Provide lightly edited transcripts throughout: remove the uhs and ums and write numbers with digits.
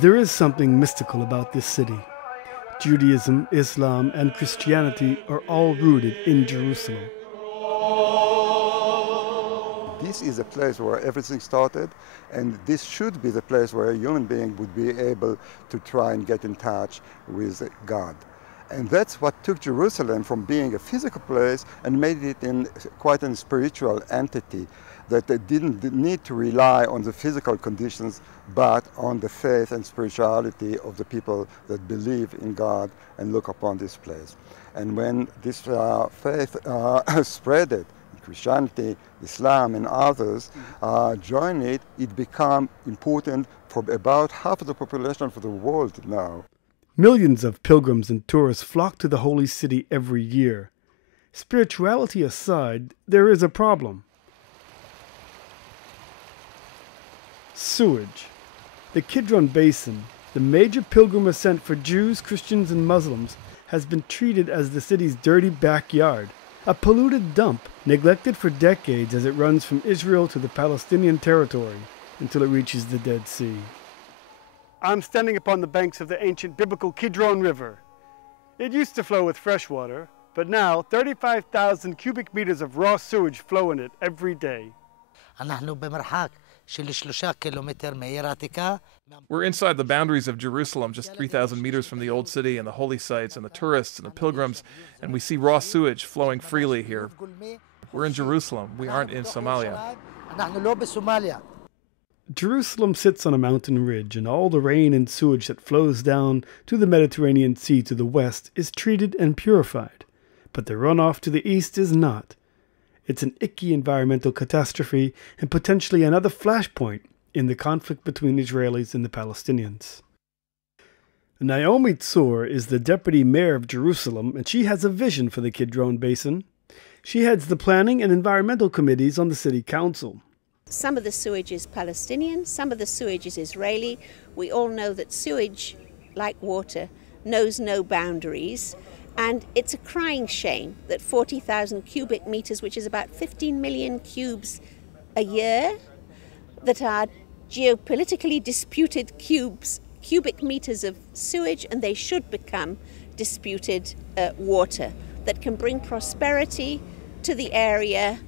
There is something mystical about this city. Judaism, Islam, and Christianity are all rooted in Jerusalem. This is a place where everything started, and this should be the place where a human being would be able to try and get in touch with God. And that's what took Jerusalem from being a physical place and made it in quite a spiritual entity, that they didn't need to rely on the physical conditions, but on the faith and spirituality of the people that believe in God and look upon this place. And when this faith spreaded, Christianity, Islam, and others join it, it became important for about half of the population of the world now. Millions of pilgrims and tourists flock to the holy city every year. Spirituality aside, there is a problem. Sewage. The Kidron Basin, the major pilgrim ascent for Jews, Christians, and Muslims, has been treated as the city's dirty backyard, a polluted dump neglected for decades as it runs from Israel to the Palestinian territory until it reaches the Dead Sea. I'm standing upon the banks of the ancient biblical Kidron River. It used to flow with fresh water, but now 35,000 cubic meters of raw sewage flow in it every day. We're inside the boundaries of Jerusalem, just 3,000 meters from the old city and the holy sites and the tourists and the pilgrims, and we see raw sewage flowing freely here. We're in Jerusalem. We aren't in Somalia. Jerusalem sits on a mountain ridge, and all the rain and sewage that flows down to the Mediterranean Sea to the west is treated and purified. But the runoff to the east is not. It's an icky environmental catastrophe and potentially another flashpoint in the conflict between Israelis and the Palestinians. Naomi Tzur is the deputy mayor of Jerusalem, and she has a vision for the Kidron Basin. She heads the planning and environmental committees on the city council. Some of the sewage is Palestinian, some of the sewage is Israeli. We all know that sewage, like water, knows no boundaries. And it's a crying shame that 40,000 cubic meters, which is about 15 million cubes a year, that are geopolitically disputed cubic meters of sewage, and they should become disputed water that can bring prosperity to the area.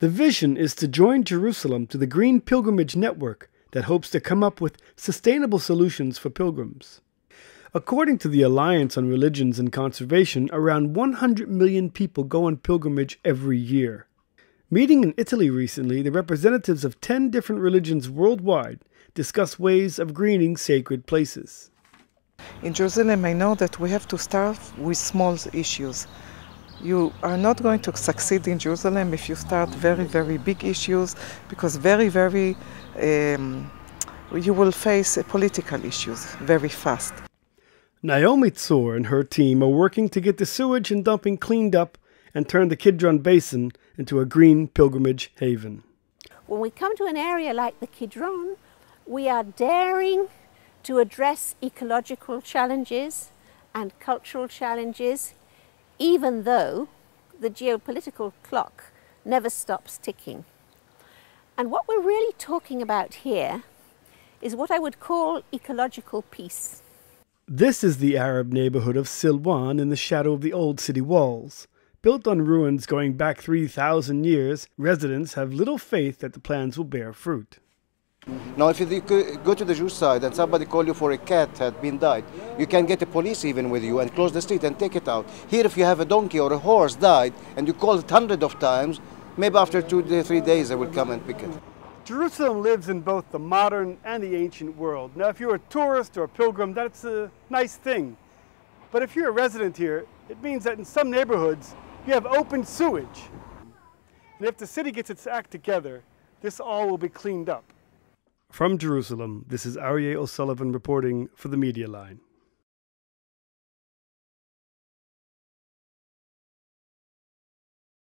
The vision is to join Jerusalem to the Green Pilgrimage Network that hopes to come up with sustainable solutions for pilgrims. According to the Alliance on Religions and Conservation, around 100 million people go on pilgrimage every year. Meeting in Italy recently, the representatives of 10 different religions worldwide discuss ways of greening sacred places. In Jerusalem, I know that we have to start with small issues. You are not going to succeed in Jerusalem if you start very, very big issues, because you will face political issues very fast. Naomi Tzur and her team are working to get the sewage and dumping cleaned up and turn the Kidron Basin into a green pilgrimage haven. When we come to an area like the Kidron, we are daring to address ecological challenges and cultural challenges, even though the geopolitical clock never stops ticking. And what we're really talking about here is what I would call ecological peace. This is the Arab neighborhood of Silwan in the shadow of the old city walls. Built on ruins going back 3,000 years, residents have little faith that the plans will bear fruit. Now, if you go to the Jewish side and somebody call you for a cat had been died, you can get the police even with you and close the street and take it out. Here, if you have a donkey or a horse died and you call it hundreds of times, maybe after 2 to 3 days they will come and pick it. Jerusalem lives in both the modern and the ancient world. Now, if you're a tourist or a pilgrim, that's a nice thing. But if you're a resident here, it means that in some neighborhoods, you have open sewage. And if the city gets its act together, this all will be cleaned up. From Jerusalem, this is Aryeh O'Sullivan reporting for the Media Line.